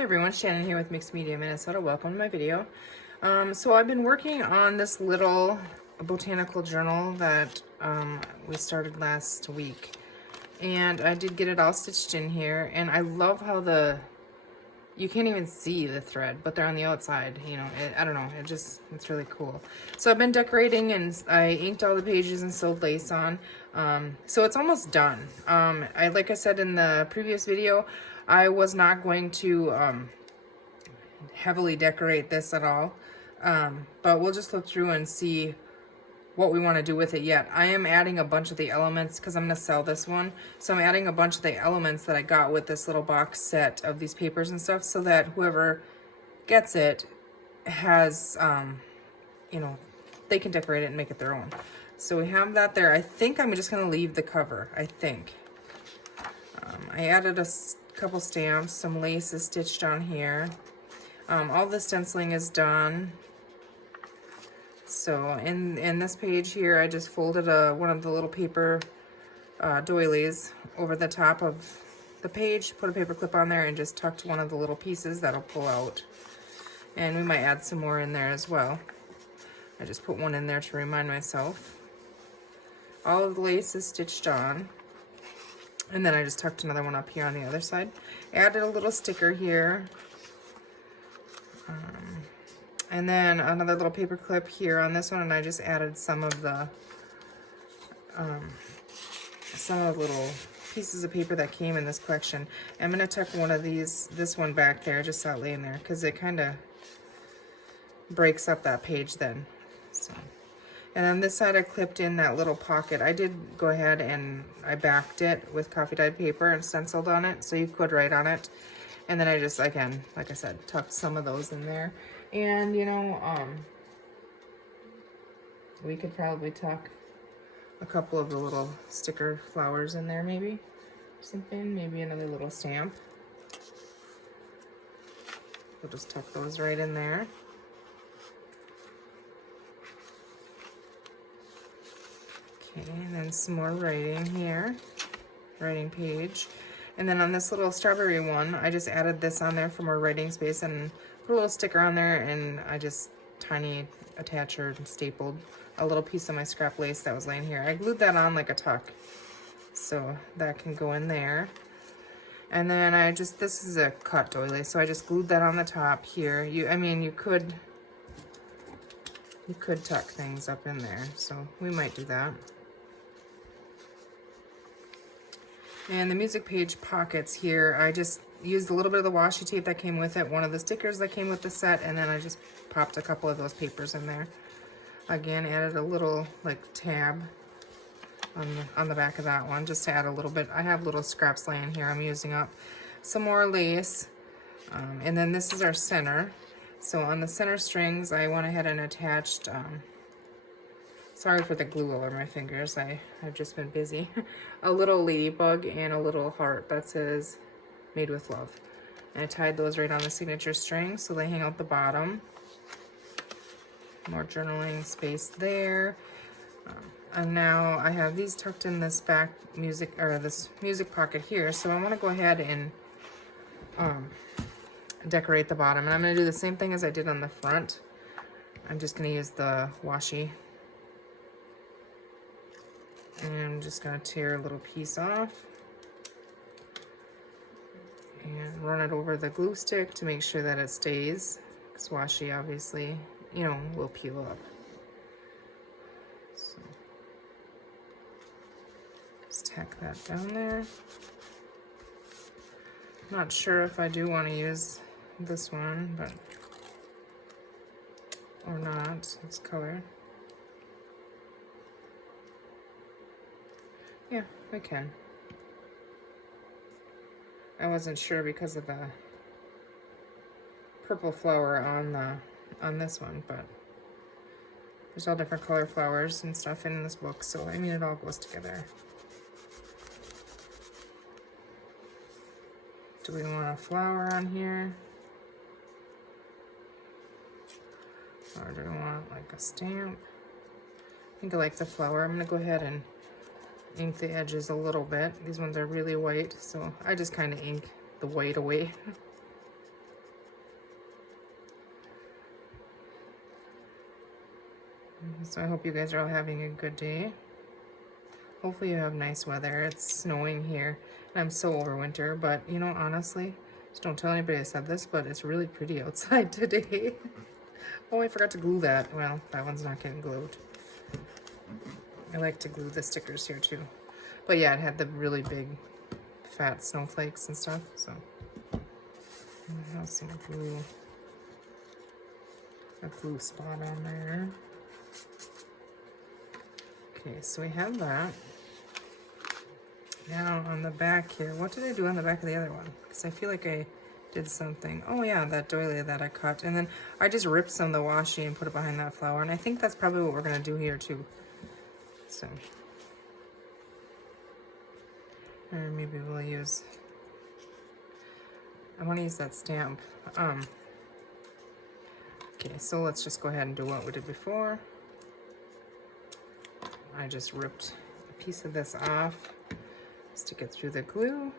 Hi everyone, Shannon here with Mixed Media Minnesota. Welcome to my video. So I've been working on this little botanical journal that we started last week. And I did get it all stitched in here. And I love how you can't even see the thread, but they're on the outside. You know, I don't know, it's really cool. So I've been decorating and I inked all the pages and sewed lace on. So it's almost done. Like I said in the previous video, I was not going to heavily decorate this at all, but we'll just flip through and see what we want to do with it yet. I am adding a bunch of the elements because I'm going to sell this one. So I'm adding a bunch of the elements that I got with this little box set of these papers and stuff so that whoever gets it has, you know, they can decorate it and make it their own. So we have that there. I think I'm just going to leave the cover, I think. I added a couple stamps, some lace is stitched on here. All the stenciling is done. So in this page here, I just folded one of the little paper doilies over the top of the page, put a paper clip on there, and just tucked one of the little pieces that'll pull out. And we might add some more in there as well. I just put one in there to remind myself. All of the lace is stitched on. And then I just tucked another one up here on the other side. Added a little sticker here. And then another little paper clip here on this one, and I just added some of the little pieces of paper that came in this collection. I'm gonna tuck one of this one back there, just saw it laying there, because it kind of breaks up that page then. So, and on this side I clipped in that little pocket. I did go ahead and I backed it with coffee dyed paper and stenciled on it, so you could write on it. And then I just, again, like I said, tucked some of those in there. And, you know, we could probably tuck a couple of the little sticker flowers in there, maybe. Something, maybe another little stamp. We'll just tuck those right in there. Okay, and then some more writing here. Writing page. And then on this little strawberry one, I just added this on there for more writing space and put a little sticker on there, and I just tiny attacher and stapled a little piece of my scrap lace that was laying here. I glued that on like a tuck, so that can go in there. And then this is a cut doily, so I just glued that on the top here. You could tuck things up in there, so we might do that. And the music page pockets here, I just used a little bit of the washi tape that came with it, one of the stickers that came with the set, and then I just popped a couple of those papers in there. Again, added a little like tab on the back of that one, just to add a little bit. I have little scraps laying here I'm using up. Some more lace, and then this is our center. So on the center strings, I went ahead and attached, sorry for the glue all over my fingers, I've just been busy. A little ladybug and a little heart that says made with love. And I tied those right on the signature string so they hang out the bottom. More journaling space there. And now I have these tucked in this back this music pocket here. So I want to go ahead and decorate the bottom. And I'm going to do the same thing as I did on the front. I'm just going to use the washi. And I'm just going to tear a little piece off and run it over the glue stick to make sure that it stays, because washi obviously, you know, will peel up. So just tack that down there. Not sure if I do want to use this one, but or not. It's colored. Yeah, I can. I wasn't sure because of the purple flower on this one, but there's all different color flowers and stuff in this book, so I mean it all goes together. Do we want a flower on here? Or do we want like a stamp? I think I like the flower. I'm gonna go ahead and ink the edges a little bit. These ones are really white, so I just kind of ink the white away. So I hope you guys are all having a good day. Hopefully you have nice weather. It's snowing here, and I'm so over winter, but you know, honestly, just don't tell anybody I said this, but it's really pretty outside today. Oh, I forgot to glue that. Well, that one's not getting glued. I like to glue the stickers here too. But yeah, it had the really big fat snowflakes and stuff, so I have some glue, a glue spot on there. Okay, so we have that. Now on the back here, what did I do on the back of the other one? Because I feel like I did something. Oh yeah, that doily that I cut. And then I just ripped some of the washi and put it behind that flower. And I think that's probably what we're going to do here too. So, or maybe we'll use, I want to use that stamp. Okay, so let's just go ahead and do what we did before. I just ripped a piece of this off, stick it through the glue.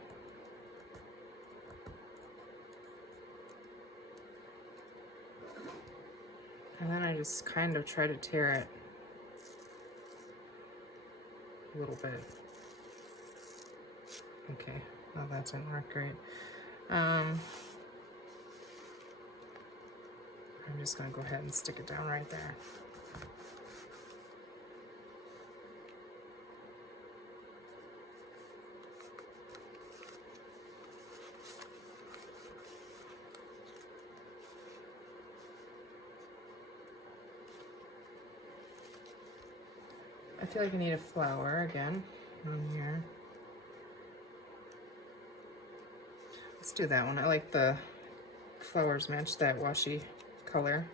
And then I just kind of try to tear it a little bit. Okay, well that didn't work great. I'm just gonna go ahead and stick it down right there. I feel like I need a flower again on here. Let's do that one. I like the flowers match that washi color.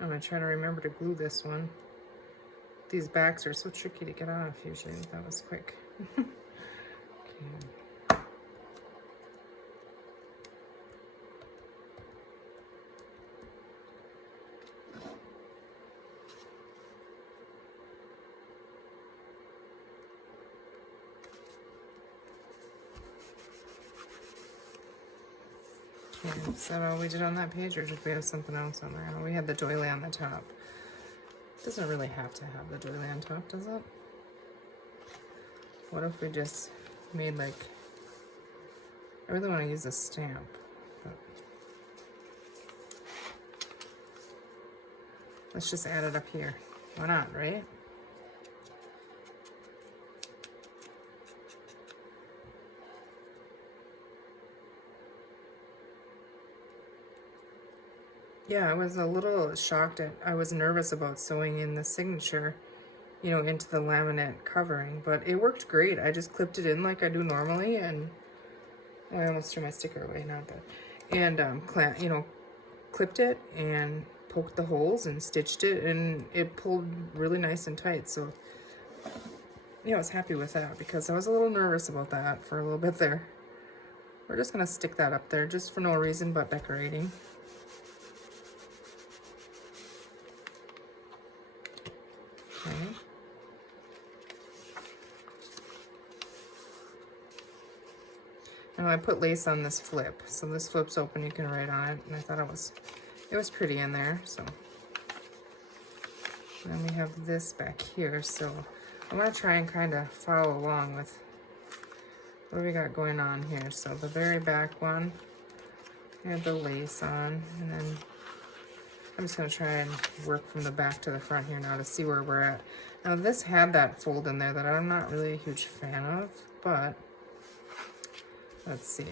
I'm gonna try to remember to glue this one. These backs are so tricky to get off usually. That was quick. Okay. Okay, is that all we did on that page, or did we have something else on there? Oh, we had the doily on the top. Doesn't really have to have the doily on top, does it? What if we just made like, I really want to use a stamp. But let's just add it up here. Why not, right? Yeah, I was a little shocked I was nervous about sewing in the signature, you know, into the laminate covering, but it worked great. I just clipped it in like I do normally, and I almost threw my sticker away, not that. And you know, clipped it and poked the holes and stitched it, and it pulled really nice and tight. So yeah, I was happy with that because I was a little nervous about that for a little bit there. We're just gonna stick that up there just for no reason but decorating. Okay. Now I put lace on this flip, so this flips open, you can write on it, and I thought it was pretty in there. So then we have this back here, so I'm gonna try and kind of follow along with what do we got going on here. So the very back one, I have the lace on, and then I'm just gonna try and work from the back to the front here now to see where we're at. Now this had that fold in there that I'm not really a huge fan of, but let's see.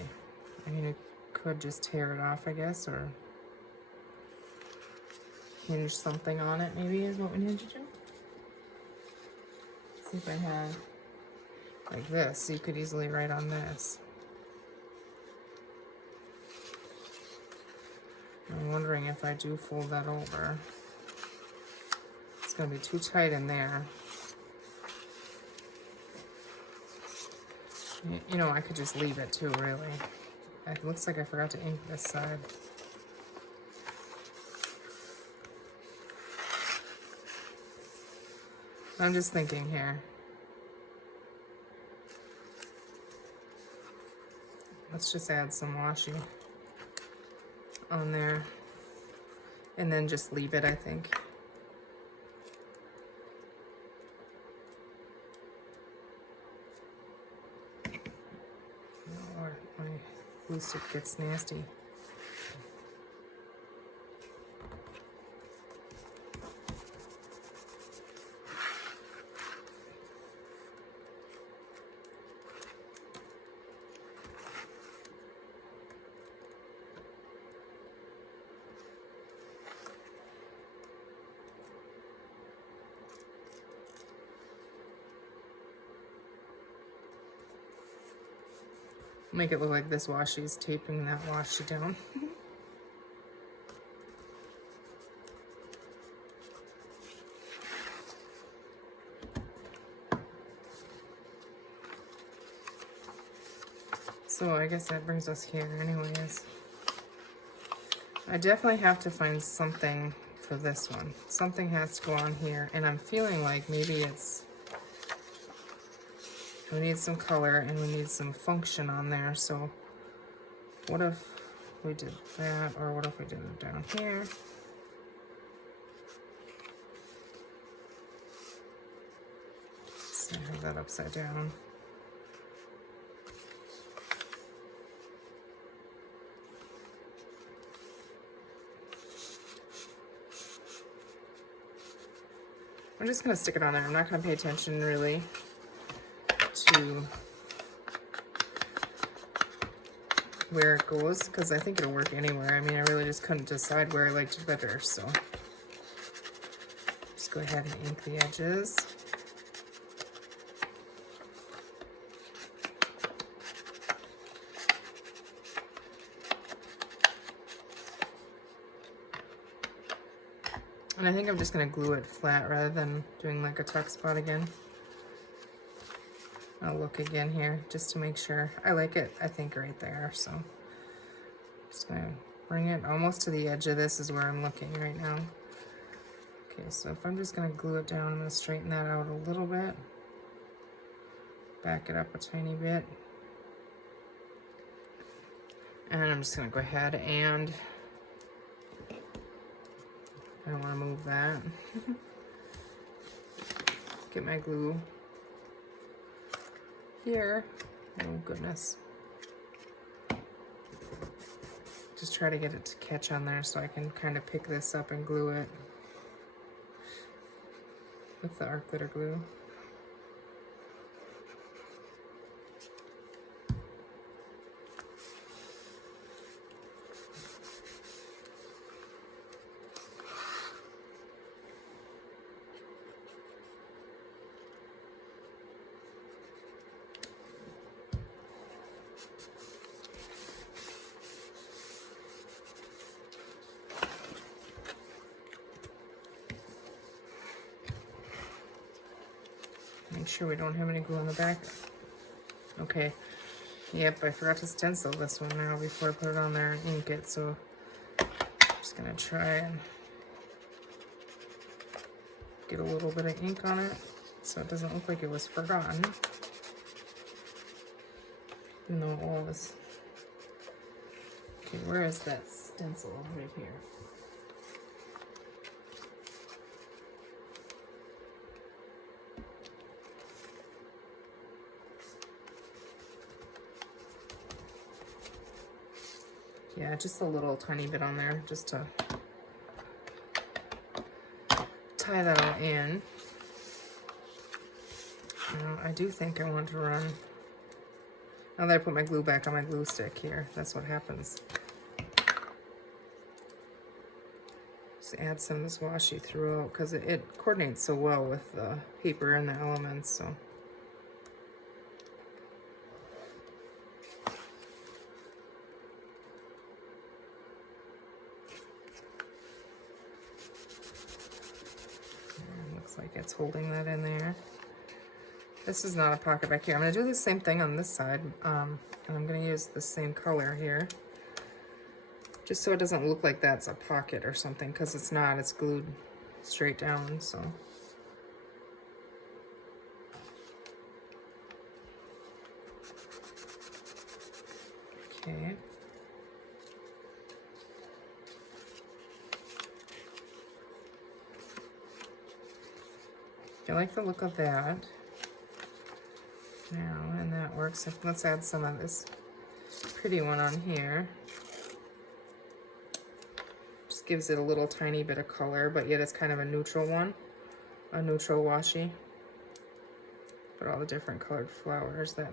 I mean, I could just tear it off, I guess, or hinge something on it maybe is what we need to do. See if I have like this, so you could easily write on this. I'm wondering if I do fold that over. It's gonna be too tight in there. You know, I could just leave it too, really. It looks like I forgot to ink this side. I'm just thinking here. Let's just add some washi. on there and then just leave it, I think. Or my glue stick gets nasty. Make it look like this washi's taping that washi down. So I guess that brings us here anyways. I definitely have to find something for this one. Something has to go on here, and I'm feeling like maybe it's, we need some color and we need some function on there. So what if we did that, or what if we did it down here? So I have that upside down. I'm just gonna stick it on there. I'm not gonna pay attention really to where it goes, because I think it'll work anywhere. I mean, I really just couldn't decide where I liked it better, so just go ahead and ink the edges. And I think I'm just gonna glue it flat rather than doing like a tuck spot again. I'll look again here just to make sure. I like it, I think, right there. So just gonna bring it almost to the edge of this is where I'm looking right now. Okay, so if I'm just gonna glue it down, I'm gonna straighten that out a little bit. Back it up a tiny bit. And I'm just gonna go ahead and, I don't wanna move that. Get my glue here. Oh goodness. Just try to get it to catch on there so I can kind of pick this up and glue it with the art glitter glue. Make sure we don't have any glue on the back. Okay. Yep, I forgot to stencil this one now before I put it on there and ink it, so I'm just gonna try and get a little bit of ink on it so it doesn't look like it was forgotten. Even though all this. Okay, where is that stencil? Right here. Yeah, just a little tiny bit on there, just to tie that all in. Now, I do think I want to run, now that I put my glue back on my glue stick here, that's what happens. Just add some of this washi throughout, because it coordinates so well with the paper and the elements, so. Like it's holding that in there. This is not a pocket back here. I'm going to do the same thing on this side, and I'm going to use the same color here, just so it doesn't look like that's a pocket or something, because it's not. It's glued straight down, so. Okay. I like the look of that. Now, and that works. Let's add some of this pretty one on here. Just gives it a little tiny bit of color, but yet it's kind of a neutral one, a neutral washi. But all the different colored flowers that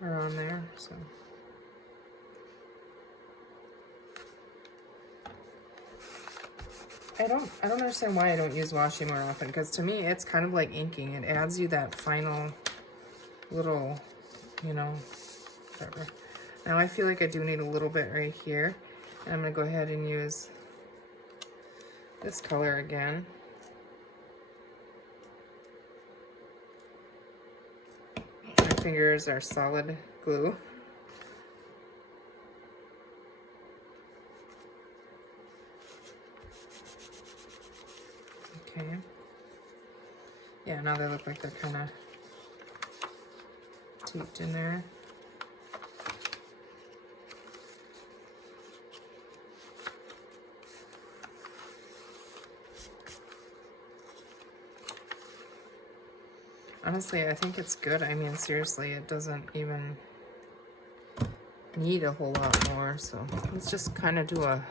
are on there, so. I don't understand why I don't use washi more often, because to me it's kind of like inking. It adds you that final little, you know, whatever. Now I feel like I do need a little bit right here. And I'm gonna go ahead and use this color again. My fingers are solid glue. Okay. Yeah, now they look like they're kind of taped in there. Honestly, I think it's good. I mean, seriously, it doesn't even need a whole lot more. So let's just kind of do a,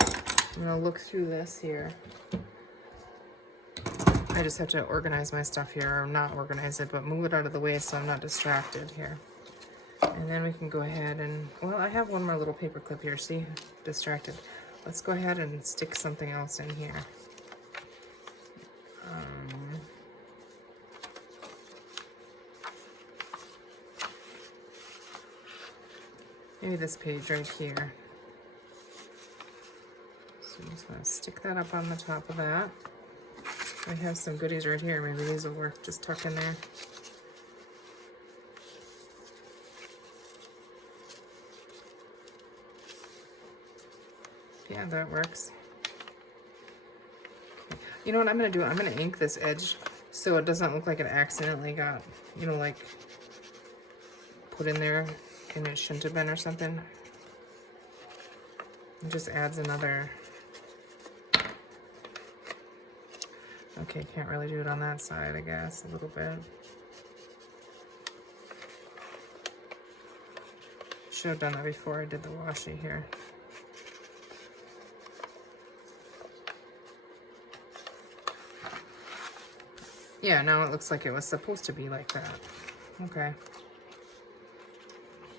I'm gonna look through this here. I just have to organize my stuff here, or not organize it, but move it out of the way so I'm not distracted here. And then we can go ahead and, well, I have one more little paper clip here. See, distracted. Let's go ahead and stick something else in here. Maybe this page right here. So I'm just gonna stick that up on the top of that. I have some goodies right here. Maybe these will work. Just tuck in there. Yeah, that works. Okay. You know what I'm gonna do? I'm gonna ink this edge so it doesn't look like it accidentally got, you know, like put in there and it shouldn't have been or something. It just adds another. Okay, can't really do it on that side, I guess, a little bit. Should have done that before I did the washi here. Yeah, now it looks like it was supposed to be like that. Okay.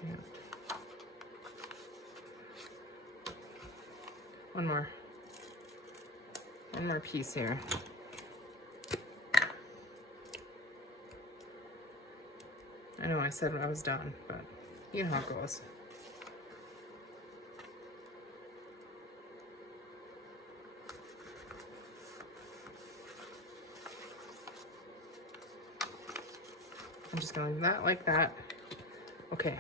Yeah. One more piece here. I know I said I was done, but you know how it goes. I'm just gonna leave that like that. Okay.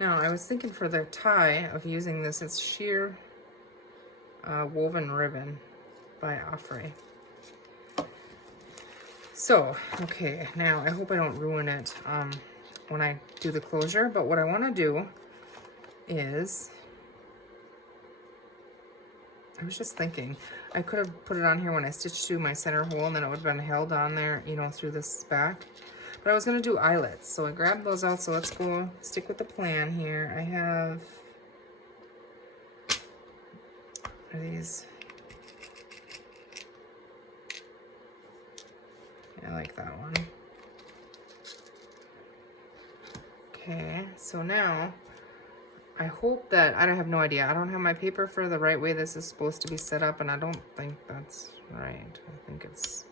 Now, I was thinking for the tie of using this, it's sheer woven ribbon by Offray. So, okay, now I hope I don't ruin it when I do the closure, but what I want to do is, I was just thinking, I could have put it on here when I stitched through my center hole and then it would have been held on there, you know, through this back. But I was going to do eyelets, so I grabbed those out, so let's go stick with the plan here. I have, are these, I like that one. Okay, so now, I hope that, I don't have no idea. I don't have my paper for the right way this is supposed to be set up, and I don't think that's right. I think it's,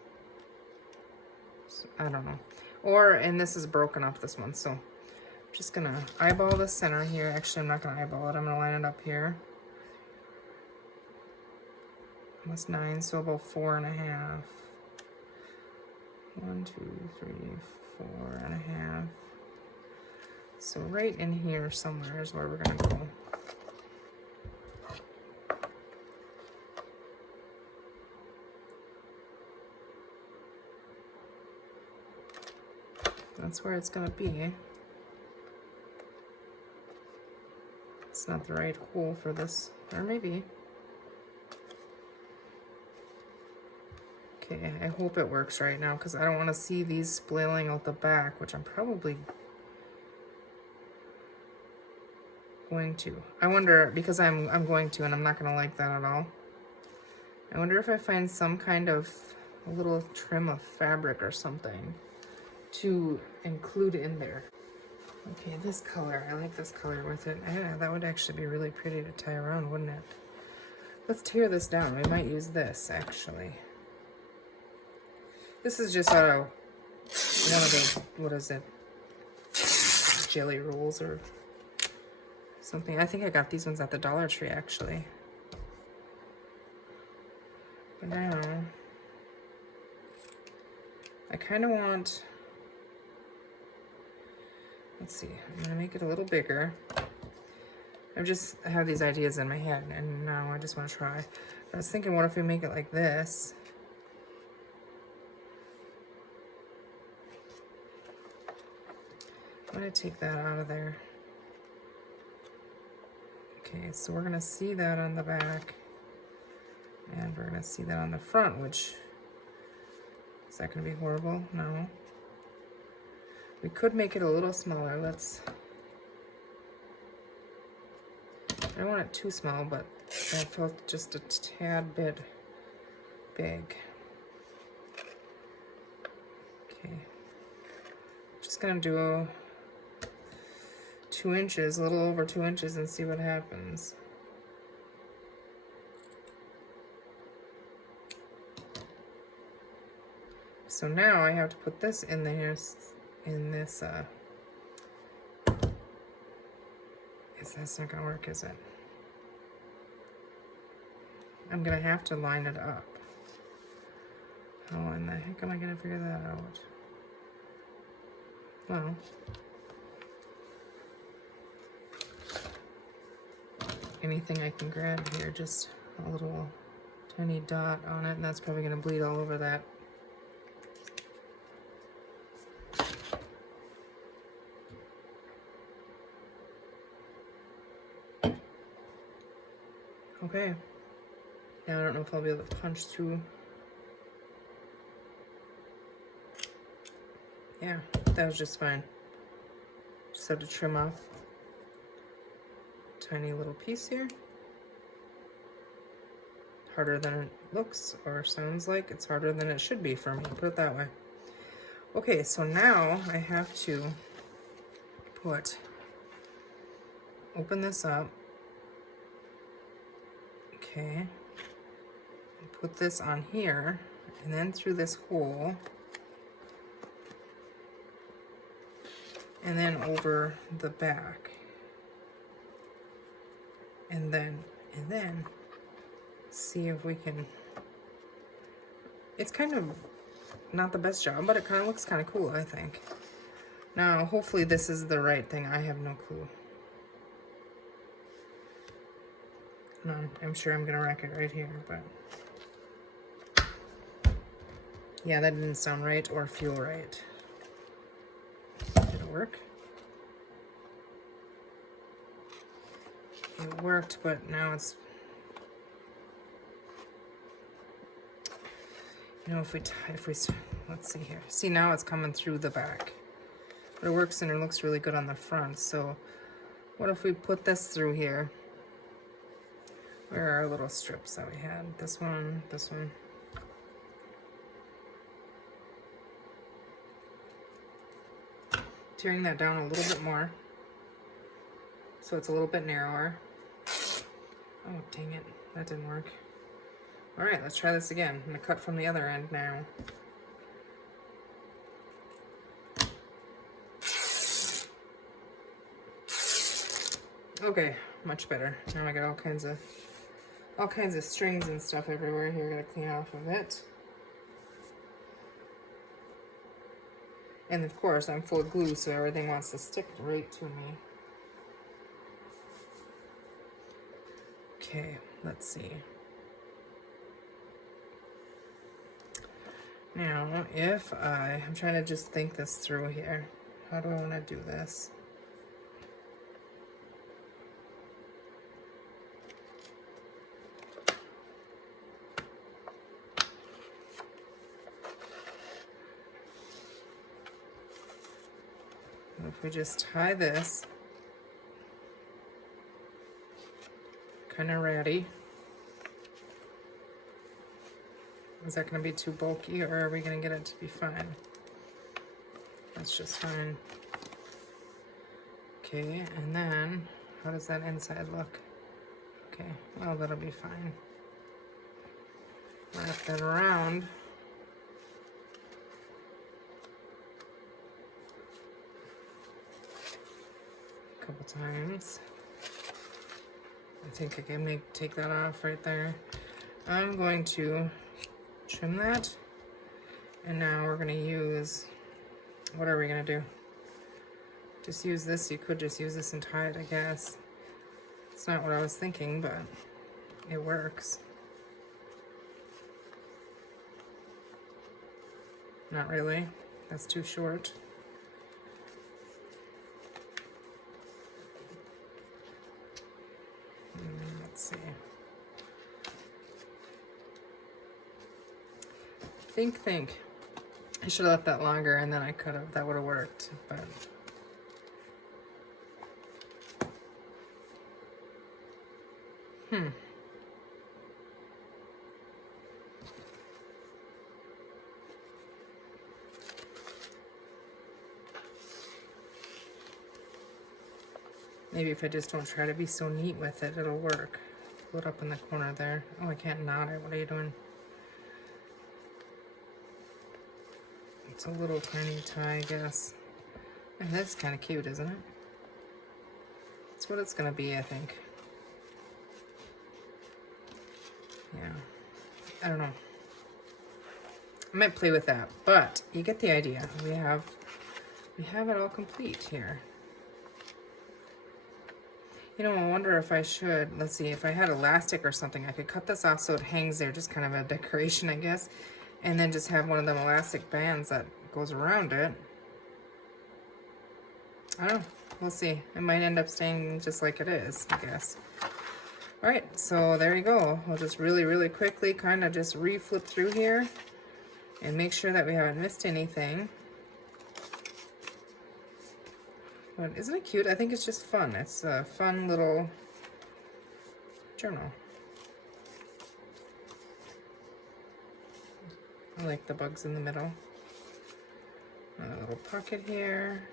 I don't know. Or, and this is broken off this one, so I'm just gonna eyeball the center here. Actually, I'm not gonna eyeball it. I'm gonna line it up here. Almost 9, so about 4.5. 1, 2, 3, 4.5. So right in here somewhere is where we're gonna go. That's where it's gonna be. It's not the right hole for this, or maybe. Okay, I hope it works right now because I don't want to see these splailing out the back, which I'm probably going to. I wonder, because I'm going to, and I'm not going to like that at all. I wonder if I find some kind of a little trim of fabric or something to include in there. Okay, this color, I like this color with it. Yeah, that would actually be really pretty to tie around, wouldn't it? Let's tear this down. We might use this, actually. This is just out of one of those, what is it? Jelly rolls or something. I think I got these ones at the Dollar Tree, actually. But now, I kind of want, let's see, I'm gonna make it a little bigger. I have these ideas in my head, and now I just want to try. I was thinking, what if we make it like this? I'm gonna take that out of there. Okay, so we're gonna see that on the back, and we're gonna see that on the front, which, is that gonna be horrible? No. We could make it a little smaller. I don't want it too small, but I felt just a tad bit big. Okay. Just gonna do 2 inches, a little over 2 inches, and see what happens. So now I have to put this in there, in this, that's not gonna work, is it? I'm gonna have to line it up. How in the heck am I gonna figure that out? Well, anything I can grab here, just a little tiny dot on it, and that's probably gonna bleed all over that. Okay. Now I don't know if I'll be able to punch through. Yeah, that was just fine. Just have to trim off a tiny little piece here. Harder than it looks or sounds like. It's harder than it should be for me, put it that way. Okay, so now I have to open this up. Okay. Put this on here, and then through this hole, and then over the back, and then see if we can. It's kind of not the best job, but it kind of looks kind of cool, I think. Now, hopefully this is the right thing. I have no clue. No, I'm sure I'm gonna wreck it right here, but yeah, that didn't sound right or feel right. Did it work? It worked, but now it's, you know, if we let's see here. See, now it's coming through the back, but it works and it looks really good on the front. So what if we put this through here? Where are our little strips that we had? This one, this one. Tearing that down a little bit more so it's a little bit narrower. Oh, dang it. That didn't work. All right, let's try this again. I'm gonna cut from the other end now. Okay, much better. Now I got all kinds of strings and stuff everywhere here. Gotta clean off of it. And of course, I'm full of glue, so everything wants to stick right to me. Okay, let's see. Now, if I'm trying to just think this through here. How do I want to do this? if we just tie this kind of ratty. Is that going to be too bulky, or are we going to get it to be fine? That's just fine. Okay, and then how does that inside look? Okay, well, that'll be fine. Wrap that around. A couple times. I think I can take that off right there. I'm going to trim that, and now we're going to use, what are we going to do? Just use this. You could just use this and tie it, I guess. It's not what I was thinking, but it works. Not really. That's too short. Let's see. Think. I should have left that longer, and then I could have. That would have worked, but. Maybe if I just don't try to be so neat with it, it'll work. Pull it up in the corner there. Oh, I can't knot it. What are you doing? It's a little tiny tie, I guess. And that's kind of cute, isn't it? That's what it's going to be, I think. Yeah. I don't know. I might play with that, but you get the idea. We have it all complete here. You know, I wonder if I should, let's see, if I had elastic or something, I could cut this off so it hangs there, just kind of a decoration, I guess, and then just have one of them elastic bands that goes around it. I don't know. We'll see. It might end up staying just like it is, I guess. All right, so there you go. We'll just really, really quickly kind of just re-flip through here and make sure that we haven't missed anything. But isn't it cute? I think it's just fun. It's a fun little journal. I like the bugs in the middle. A little pocket here.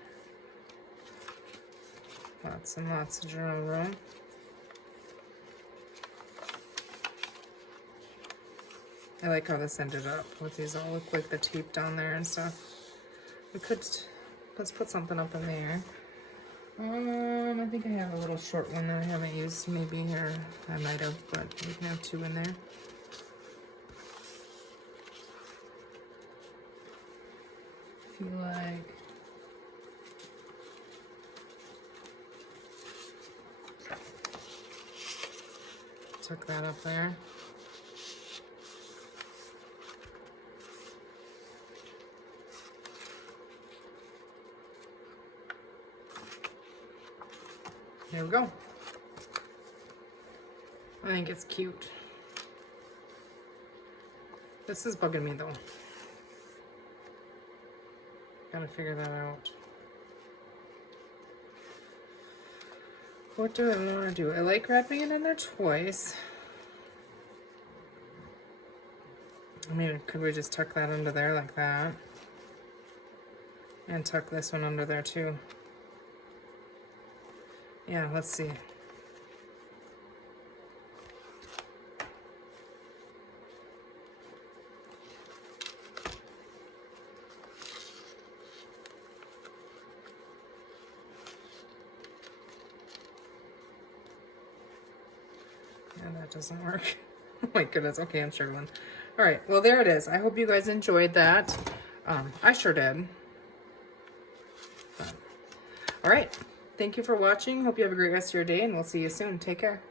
Lots and lots of journal room. I like how this ended up with these all look like the tape down there and stuff. We could, let's put something up in there. I think I have a little short one that I haven't used maybe here. I might have, but we can have two in there. Feel like tuck that up there. There we go. I think it's cute. This is bugging me though. Gotta figure that out. What do I want to do? I like wrapping it in there twice. I mean, could we just tuck that under there like that? And tuck this one under there too. Yeah, let's see. Yeah, that doesn't work. Oh my goodness. Okay, I'm struggling. All right, well, there it is. I hope you guys enjoyed that. I sure did. But, all right. Thank you for watching. Hope you have a great rest of your day, and we'll see you soon. Take care.